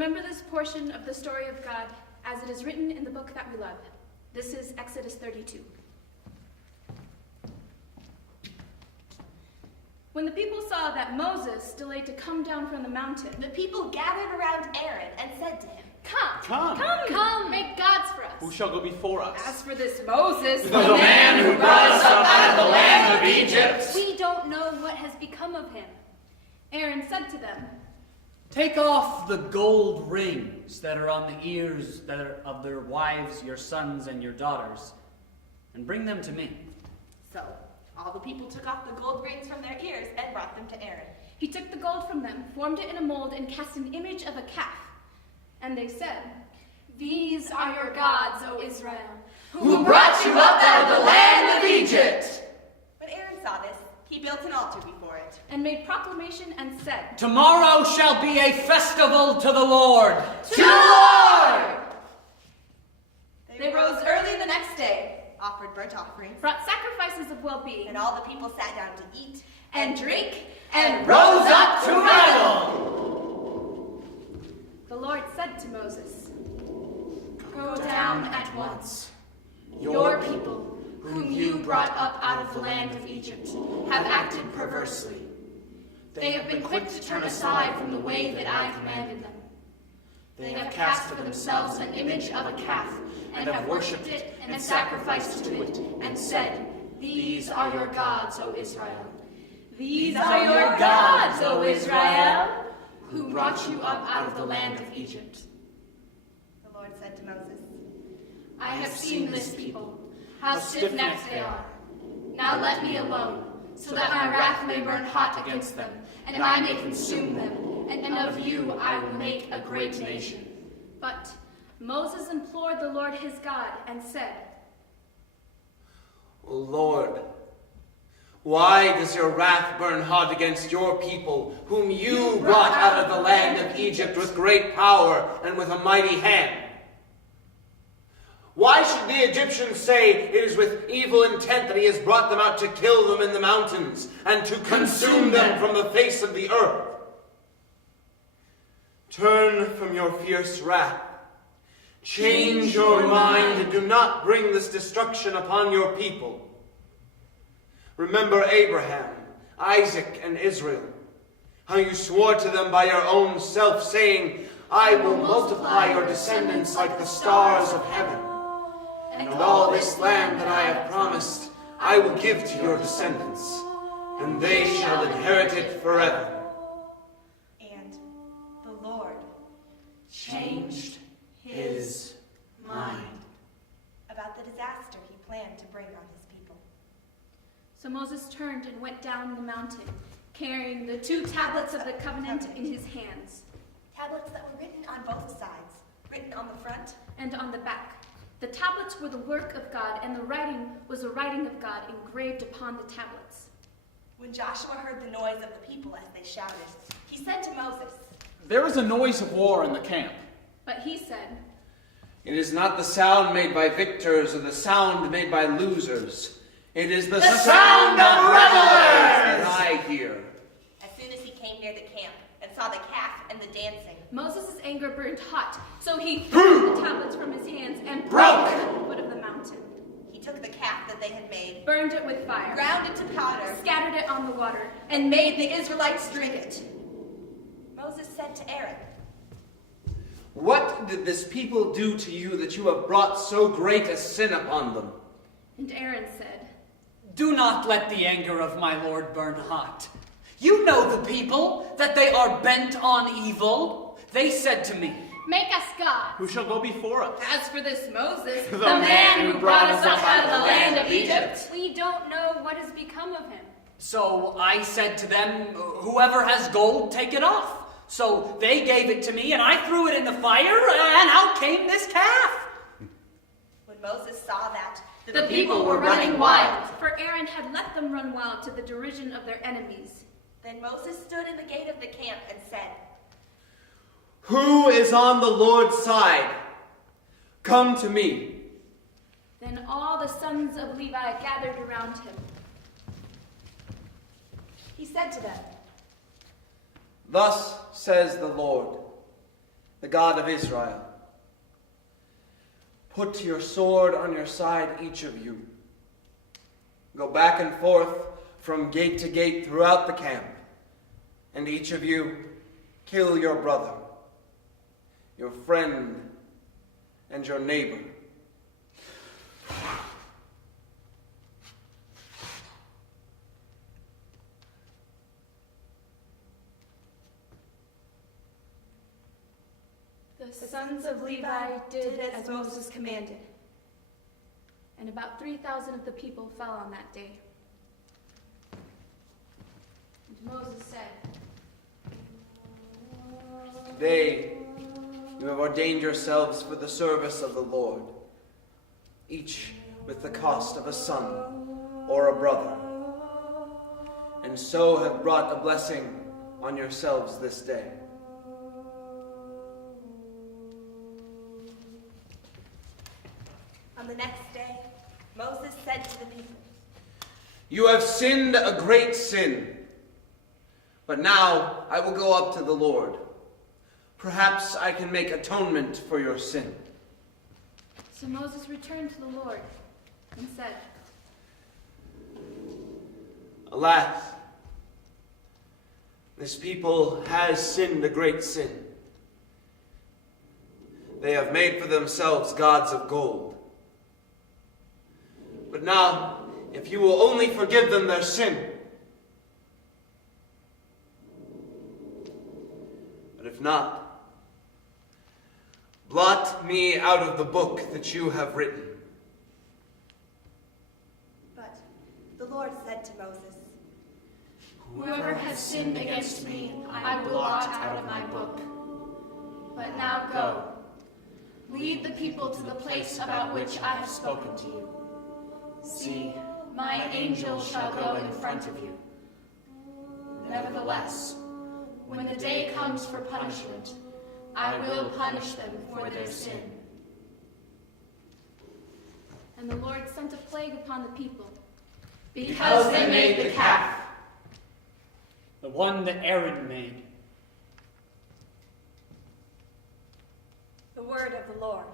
Remember this portion of the story of God as it is written in the book that we love. This is Exodus 32. When the people saw that Moses delayed to come down from the mountain, The people gathered around Aaron and said to him, Come, make gods for us. Who shall go before us? As for this Moses, The man who brought us up out of the land of Egypt. We don't know what has become of him. Aaron said to them, Take off the gold rings that are on the ears that are of their wives, your sons, and your daughters, and bring them to me. So all the people took off the gold rings from their ears and brought them to Aaron. He took the gold from them, formed it in a mold, and cast an image of a calf. And they said, These are your gods, O Israel, Who brought you up out of the land of Egypt. When Aaron saw this, he built an altar before it. and made proclamation and said, Tomorrow shall be a festival to the Lord. To the Lord! They rose early the next day, offered burnt offerings, brought sacrifices of well-being, and all the people sat down to eat and drink, and Rose up to revel. The Lord said to Moses, Go down at once. Your people, whom you brought up out of the land of Egypt, have acted perversely. They have been quick to turn aside from the way that I commanded them. They have cast for themselves an image of a calf, and have worshipped it and sacrificed to it, and said, These are your gods, O Israel. These are your gods, O Israel, who brought you up out of the land of Egypt. the Lord said to Moses, I have seen this people, how stiff-necked they are. Now let me alone, so that my wrath may burn hot against them, and I may consume them, and of you I will make a great nation. But Moses implored the Lord his God and said, O Lord, why does your wrath burn hot against your people, whom you brought out of the land of Egypt with great power and with a mighty hand? Why should the Egyptians say it is with evil intent that he has brought them out to kill them in the mountains and to consume them from the face of the earth? Turn from your fierce wrath. Change your mind and do not bring this destruction upon your people. Remember Abraham, Isaac, and Israel, how you swore to them by your own self, saying, I will multiply your descendants like the stars of heaven. And all this land that I have promised, I will give to your descendants, and they shall inherit it forever. and the Lord Changed his mind. about the disaster he planned to bring on his people. So Moses turned and went down the mountain, carrying the 2 tablets of the covenant in his hands, Tablets that were written on both sides, written on the front. and on the back. The tablets were the work of God, and the writing was the writing of God engraved upon the tablets. When Joshua heard the noise of the people as they shouted, he said to Moses, There is a noise of war in the camp. But he said, It is not the sound made by victors or the sound made by losers. It is the sound of revelers that I hear. as soon as he came near the camp and saw the calf and the dancing, Moses' anger burned hot, so he threw the tablets from his hands and broke them at the foot of the mountain, he took the calf that they had made, burned it with fire, ground it to powder, scattered it on the water, and made the Israelites drink it. Moses said to Aaron, What did this people do to you that you have brought so great a sin upon them? and Aaron said, Do not let the anger of my Lord burn hot. You know the people, that they are bent on evil. They said to me, Make us gods. Who shall go before us? As for this Moses, The man who brought us up out of the land of Egypt. We don't know what has become of him. So I said to them, Whoever has gold, take it off. So they gave it to me, and I threw it in the fire, and out came this calf. when Moses saw that, the people were running wild, for Aaron had let them run wild to the derision of their enemies. then Moses stood in the gate of the camp and said, Who is on the Lord's side? Come to me. Then all the sons of Levi gathered around him. he said to them, Thus says the Lord, the God of Israel. Put your sword on your side, each of you. Go back and forth from gate to gate throughout the camp, and each of you kill your brother, your friend, and your neighbor. The sons of Levi did as Moses commanded, and about 3,000 of the people fell on that day. And Moses said, Today you have ordained yourselves for the service of the Lord, each with the cost of a son or a brother, and so have brought a blessing on yourselves this day. On the next day, Moses said to the people, You have sinned a great sin, but now I will go up to the Lord. Perhaps I can make atonement for your sin. So Moses returned to the Lord and said, Alas, this people has sinned a great sin. They have made for themselves gods of gold. But now, if you will only forgive them their sin, but if not, blot me out of the book that you have written. but the Lord said to Moses, Whoever has sinned against me, I will blot out of my book. But now go. Lead the people to the place about which I have spoken to you. See, my angel shall go in front of you. Nevertheless, when the day comes for punishment, I will punish them for their sin. and the Lord sent a plague upon the people. Because they made the calf. The one that Aaron made. The word of the Lord.